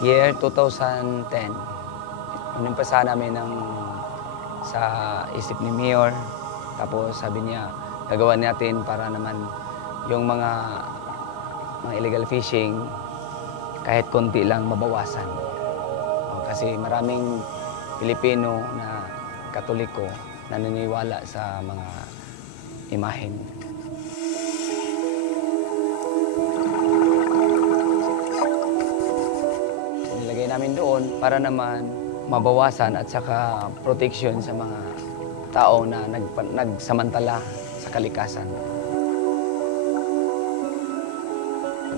Year 2010, inimpasa namin sa isip ni Mayor. Tapos sabi niya, gagawa natin para naman yung mga illegal fishing, kahit konti lang mabawasan. Kasi maraming Pilipino na Katoliko naniniwala sa mga imahen. Nilagay namin doon para naman mabawasan at saka protection sa mga tao na nagsamantala sa kalikasan.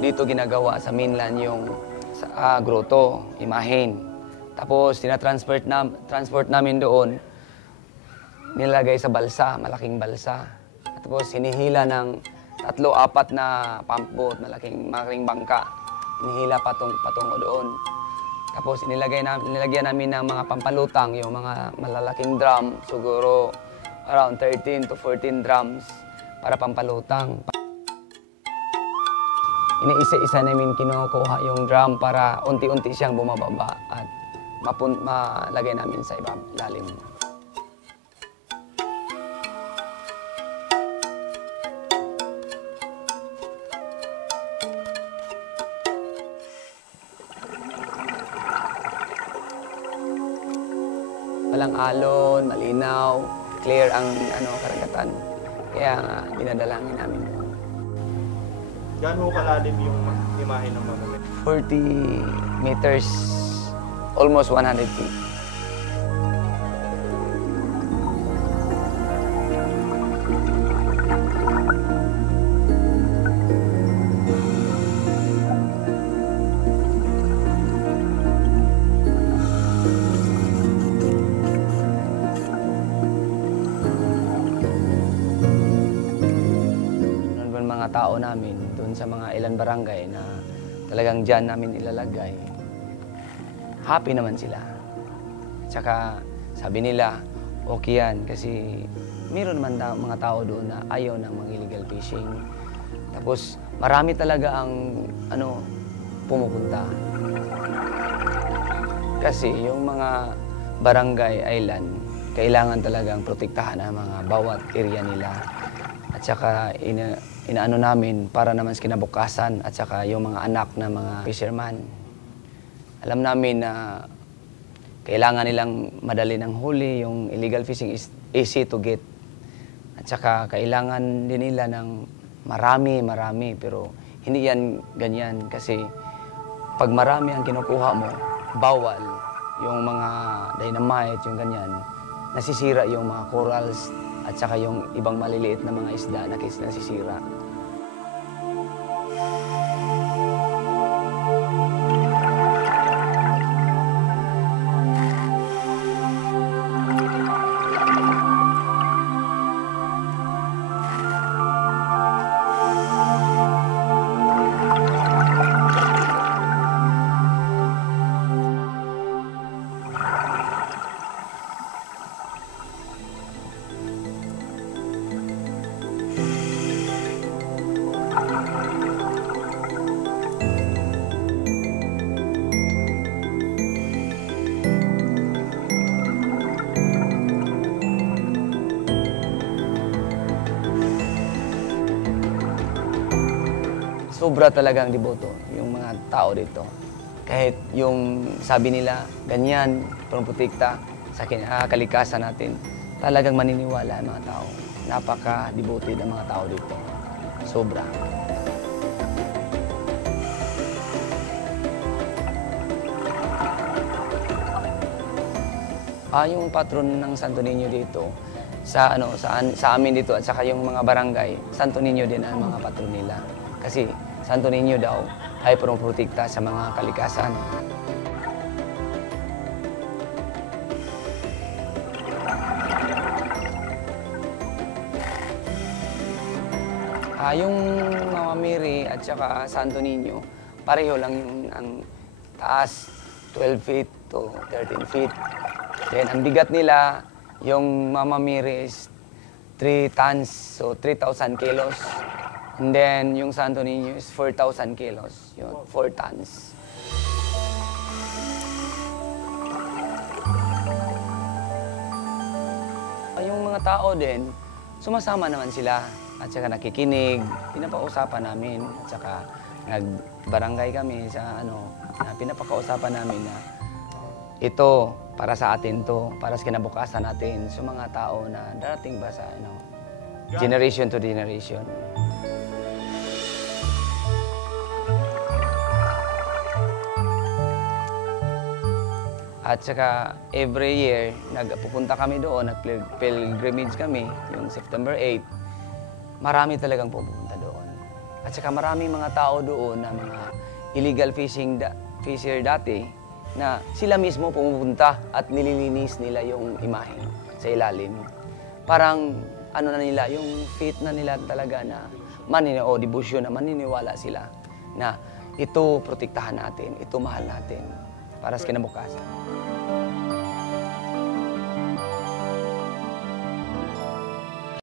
Dito ginagawa sa mainland yung sa grotto, imahen. Tapos transport namin doon, nilagay sa balsa, malaking balsa. Tapos hinihila ng 3-4 na pampboat, malaking bangka. Hinihila patungo doon. Tapos nilagyan namin ng mga pampalutang, yung mga malalaking drum, siguro around 13 to 14 drums para pampalutang. Iniisa-isa namin kinukuha yung drum para unti-unti siyang bumababa at malagay namin sa ilalim. Walang alon, malinaw, clear ang karagatan. Kaya dinadalangin namin. Gaano kalalim yung imahe ng Mama Mary? 40 meters, almost 100 feet. Mga tao namin doon sa mga ilan barangay na talagang dyan namin ilalagay, happy naman sila. Tsaka sabi nila, okay yan kasi mayroon man mga tao doon na ayaw ng mga illegal fishing. Tapos marami talaga ang pumupunta. Kasi yung mga barangay island, kailangan talagang protektahan ang mga bawat area nila. At saka inaano namin para naman sa kinabukasan at saka yung mga anak na mga fisherman. Alam namin na kailangan nilang madali ng huli, yung illegal fishing is easy to get. At saka kailangan din nila ng marami, pero hindi yan ganyan kasi pag marami ang kinukuha mo, bawal yung mga dynamite, yung ganyan, nasisira yung mga corals at saka yung ibang maliliit na mga isda na nasisira. Sobra talagang deboto yung mga tao dito. Kahit yung sabi nila, ganyan, protekta sa kalikasan natin, talagang maniniwala ang mga tao. Napaka-devoted ang mga tao dito. Sobra. Yung patron ng Santo Niño dito, sa amin dito at saka yung mga barangay, Santo Niño din ang mga patron nila. Kasi Santo Niño daw ay protekta sa mga kalikasan. Yung Mama Mary at saka Santo Niño, pareho lang yung ang taas, 12 feet to 13 feet. Then ang bigat nila, yung Mama Mary is 3 tons, so 3,000 kilos. And then, yung Santo Niño is 4,000 kilos, yun, 4 tons. yung mga tao din, sumasama naman sila at saka nakikinig, pinapausapan namin at saka nagbarangay kami sa na pinapakausapan namin na ito para sa atin to, para sa kinabukasan natin sa mga tao na darating ba sa generation to generation. At saka every year, nagpupunta kami doon, nag-pilgrimage kami, yung September 8. Marami talagang pupunta doon. At saka marami mga tao doon na mga illegal fisher dati na sila mismo pumupunta at nililinis nila yung imahe sa ilalim. Parang na nila, yung faith na nila talaga na devotion na maniniwala sila na ito protektahan natin, ito mahal natin para sa kinabukasan.